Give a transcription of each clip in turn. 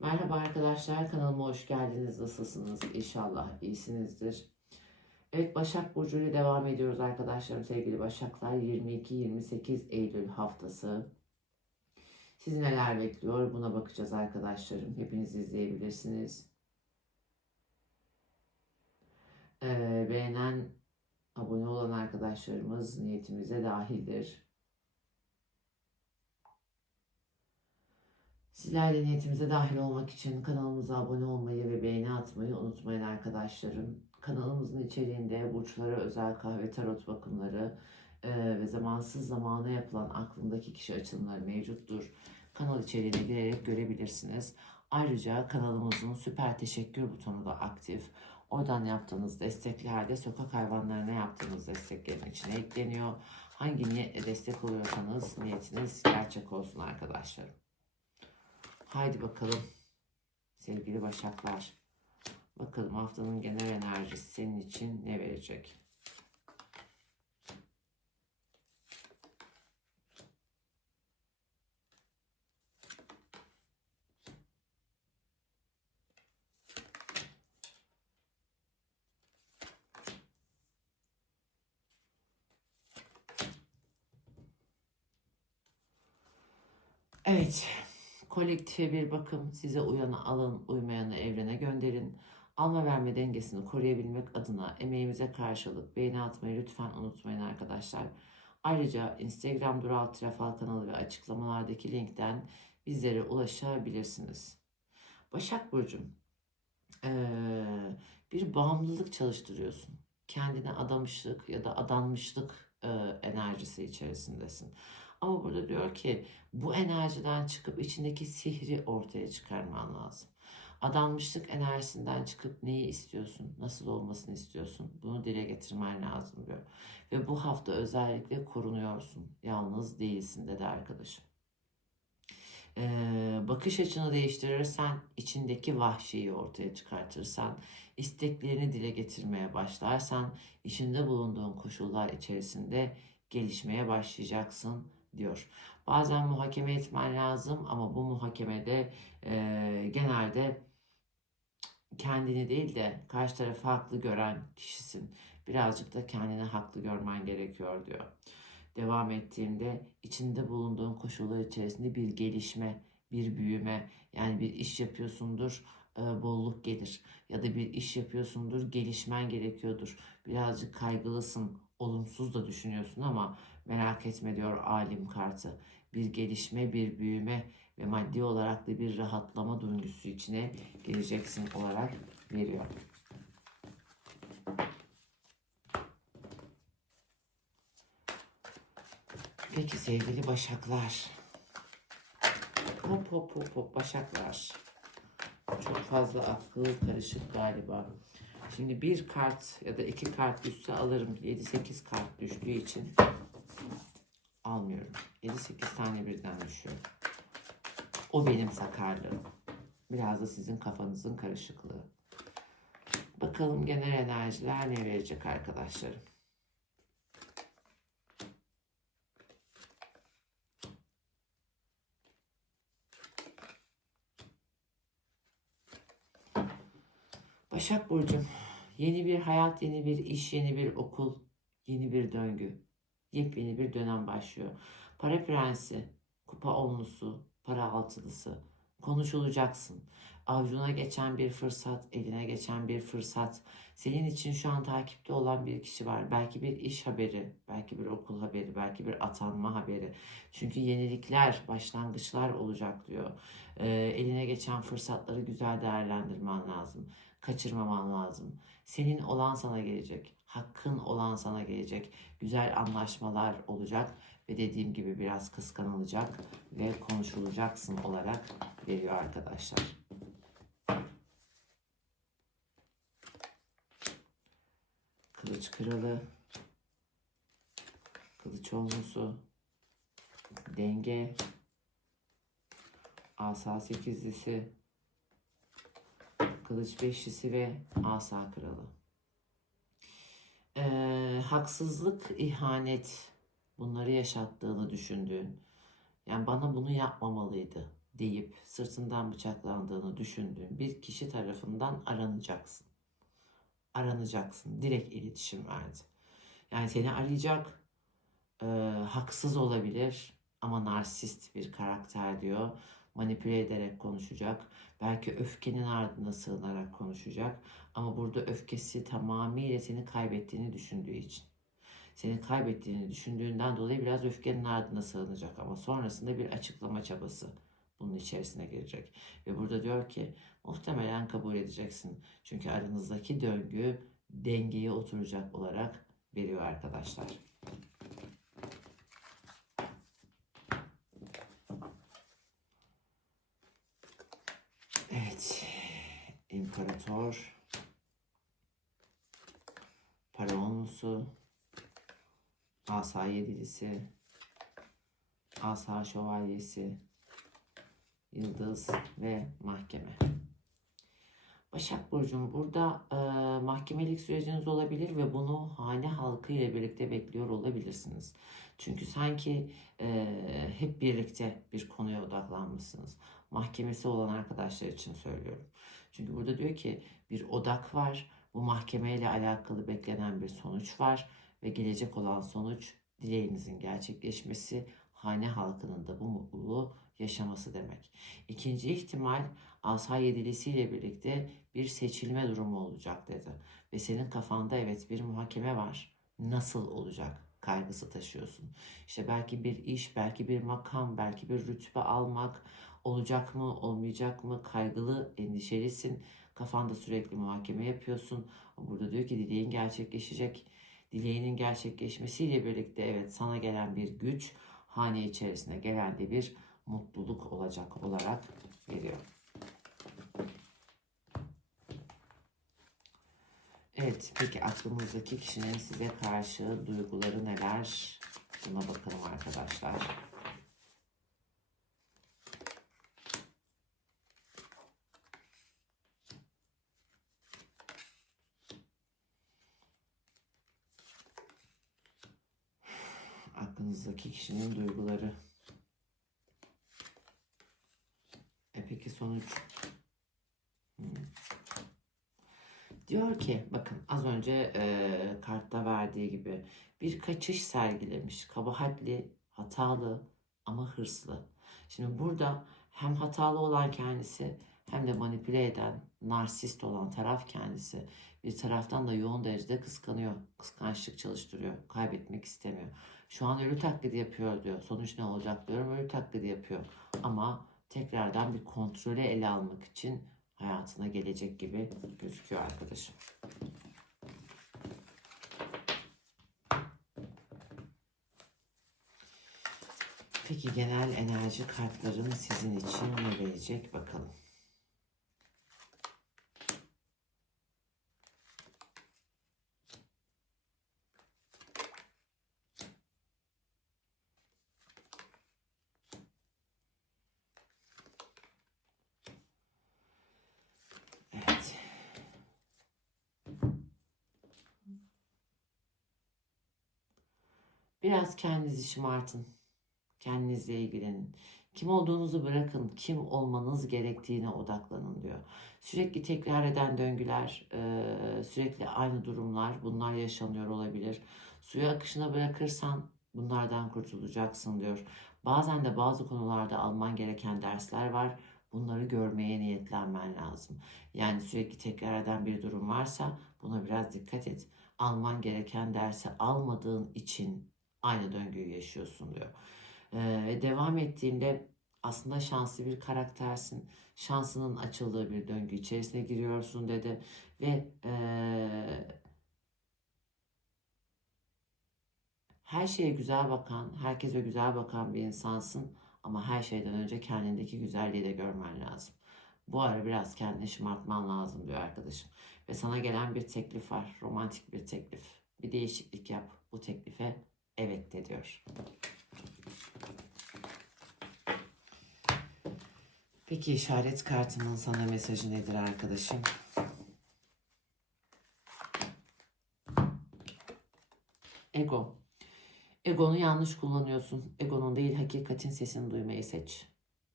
Merhaba arkadaşlar, kanalıma hoş geldiniz. Nasılsınız? İnşallah iyisinizdir. Evet, Başak Burcu ile devam ediyoruz arkadaşlarım. Sevgili Başaklar, 22-28 Eylül haftası. Sizi neler bekliyor? Buna bakacağız arkadaşlarım. Hepiniz izleyebilirsiniz. Ee, beğenen, abone olan arkadaşlarımız niyetimize dahildir. Sizler de niyetimize dahil olmak için kanalımıza abone olmayı ve beğeni atmayı unutmayın arkadaşlarım. Kanalımızın içeriğinde burçlara özel kahve tarot bakımları e, ve zamansız zamana yapılan aklındaki kişi açılımları mevcuttur. Kanal içeriğine girerek görebilirsiniz. Ayrıca kanalımızın süper teşekkür butonu da aktif. Oradan yaptığınız destekler de sokak hayvanlarına yaptığınız desteklerin içine ekleniyor. Hangi niyetle destek oluyorsanız niyetiniz gerçek olsun arkadaşlarım. Haydi bakalım sevgili Başaklar. Bakalım haftanın genel enerjisi senin için ne verecek? Evet, kolektife bir bakım. Size uyanı alın, uymayanı evrene gönderin. Alma verme dengesini koruyabilmek adına emeğimize karşılık beğeni atmayı lütfen unutmayın arkadaşlar. Ayrıca Instagram Dural Trafal kanalı ve açıklamalardaki linkten bizlere ulaşabilirsiniz. Başak Burcu'm, bir bağımlılık çalıştırıyorsun. Kendine adamışlık ya da adanmışlık enerjisi içerisindesin. Ama burada diyor ki bu enerjiden çıkıp içindeki sihri ortaya çıkarman lazım. Adanmışlık enerjisinden çıkıp neyi istiyorsun, nasıl olmasını istiyorsun bunu dile getirmen lazım diyor. Ve bu hafta özellikle korunuyorsun, yalnız değilsin dedi arkadaşım. Ee, bakış açını değiştirirsen, içindeki vahşiyi ortaya çıkartırsan, isteklerini dile getirmeye başlarsan, içinde bulunduğun koşullar içerisinde gelişmeye başlayacaksın diyor. Bazen muhakeme etmen lazım ama bu muhakemede e, genelde kendini değil de karşı tarafı haklı gören kişisin. Birazcık da kendini haklı görmen gerekiyor diyor. Devam ettiğimde içinde bulunduğun koşullar içerisinde bir gelişme, bir büyüme, yani bir iş yapıyorsundur, e, bolluk gelir. Ya da bir iş yapıyorsundur, gelişmen gerekiyordur. Birazcık kaygılısın, olumsuz da düşünüyorsun ama merak etme diyor alim kartı. Bir gelişme, bir büyüme ve maddi olarak da bir rahatlama döngüsü içine gireceksin olarak veriyor. Peki sevgili başaklar. Hop hop hop hop başaklar. Çok fazla aklı karışık galiba. Şimdi bir kart ya da iki kart düşse alırım. 7-8 kart düştüğü için almıyorum. 7-8 tane birden düşüyor. O benim sakarlığım. Biraz da sizin kafanızın karışıklığı. Bakalım genel enerjiler ne verecek arkadaşlarım. Başak Burcu'm, yeni bir hayat, yeni bir iş, yeni bir okul, yeni bir döngü, yepyeni bir dönem başlıyor. Para prensi, kupa onlusu, para altılısı, konuşulacaksın. Avucuna geçen bir fırsat, eline geçen bir fırsat. Senin için şu an takipte olan bir kişi var. Belki bir iş haberi, belki bir okul haberi, belki bir atanma haberi. Çünkü yenilikler, başlangıçlar olacak diyor. Ee, eline geçen fırsatları güzel değerlendirmen lazım kaçırmaman lazım. Senin olan sana gelecek. Hakkın olan sana gelecek. Güzel anlaşmalar olacak ve dediğim gibi biraz kıskanılacak ve konuşulacaksın olarak veriyor arkadaşlar. Kılıç kralı, kılıç olmusu, denge, asa sekizlisi, kılıç beşlisi ve asa kralı. Ee, haksızlık, ihanet bunları yaşattığını düşündüğün, yani bana bunu yapmamalıydı deyip sırtından bıçaklandığını düşündüğün bir kişi tarafından aranacaksın. Aranacaksın. Direkt iletişim verdi. Yani seni arayacak. e, haksız olabilir ama narsist bir karakter diyor. Manipüle ederek konuşacak. Belki öfkenin ardına sığınarak konuşacak. Ama burada öfkesi tamamıyla seni kaybettiğini düşündüğü için. Seni kaybettiğini düşündüğünden dolayı biraz öfkenin ardına sığınacak ama sonrasında bir açıklama çabası bunun içerisine girecek. Ve burada diyor ki muhtemelen kabul edeceksin. Çünkü aranızdaki döngü dengeye oturacak olarak veriyor arkadaşlar. Evet. İmparator. Paraonlusu. Asa yedilisi. Asa şövalyesi. Yıldız ve mahkeme. Başak Burcu'm burada e, mahkemelik süreciniz olabilir ve bunu hane halkı ile birlikte bekliyor olabilirsiniz. Çünkü sanki e, hep birlikte bir konuya odaklanmışsınız. Mahkemesi olan arkadaşlar için söylüyorum. Çünkü burada diyor ki bir odak var. Bu mahkemeyle alakalı beklenen bir sonuç var ve gelecek olan sonuç dileğinizin gerçekleşmesi, hane halkının da bu mutluluğu yaşaması demek. İkinci ihtimal asa yedilisiyle birlikte bir seçilme durumu olacak dedi. Ve senin kafanda evet bir muhakeme var. Nasıl olacak? Kaygısı taşıyorsun. İşte belki bir iş, belki bir makam, belki bir rütbe almak olacak mı, olmayacak mı? Kaygılı, endişelisin. Kafanda sürekli muhakeme yapıyorsun. Burada diyor ki dileğin gerçekleşecek. Dileğinin gerçekleşmesiyle birlikte evet sana gelen bir güç, hane içerisine gelen de bir mutluluk olacak olarak veriyor. Evet, peki aklımızdaki kişinin size karşı duyguları neler? Buna bakalım arkadaşlar. Aklınızdaki kişinin duyguları. E peki sonuç? Ki bakın az önce e, kartta verdiği gibi bir kaçış sergilemiş. Kabahatli, hatalı ama hırslı. Şimdi burada hem hatalı olan kendisi hem de manipüle eden, narsist olan taraf kendisi. Bir taraftan da yoğun derecede kıskanıyor. Kıskançlık çalıştırıyor. Kaybetmek istemiyor. Şu an ölü taklidi yapıyor diyor. Sonuç ne olacak diyorum. Ölü taklidi yapıyor. Ama tekrardan bir kontrolü ele almak için hayatına gelecek gibi gözüküyor arkadaşım. Peki genel enerji kartların sizin için ne verecek bakalım. Evet. Biraz kendinizi şımartın. Kendinizle ilgilenin. Kim olduğunuzu bırakın, kim olmanız gerektiğine odaklanın diyor. Sürekli tekrar eden döngüler, sürekli aynı durumlar bunlar yaşanıyor olabilir. Suyu akışına bırakırsan bunlardan kurtulacaksın diyor. Bazen de bazı konularda alman gereken dersler var. Bunları görmeye niyetlenmen lazım. Yani sürekli tekrar eden bir durum varsa buna biraz dikkat et. Alman gereken dersi almadığın için aynı döngüyü yaşıyorsun diyor. Ee, devam ettiğinde aslında şanslı bir karaktersin. Şansının açıldığı bir döngü içerisine giriyorsun dedi. Ve ee, her şeye güzel bakan, herkese güzel bakan bir insansın. Ama her şeyden önce kendindeki güzelliği de görmen lazım. Bu ara biraz kendini şımartman lazım diyor arkadaşım. Ve sana gelen bir teklif var. Romantik bir teklif. Bir değişiklik yap. Bu teklife evet de diyor. Peki işaret kartının sana mesajı nedir arkadaşım? Ego. Egonu yanlış kullanıyorsun. Egonun değil hakikatin sesini duymayı seç.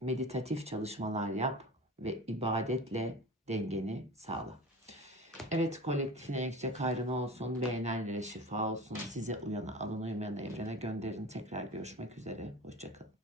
meditatif çalışmalar yap ve ibadetle dengeni sağla. Evet kolektifine yüksek hayrına olsun, beğenenlere şifa olsun, size uyana alın uymayanı evrene gönderin. Tekrar görüşmek üzere, hoşçakalın.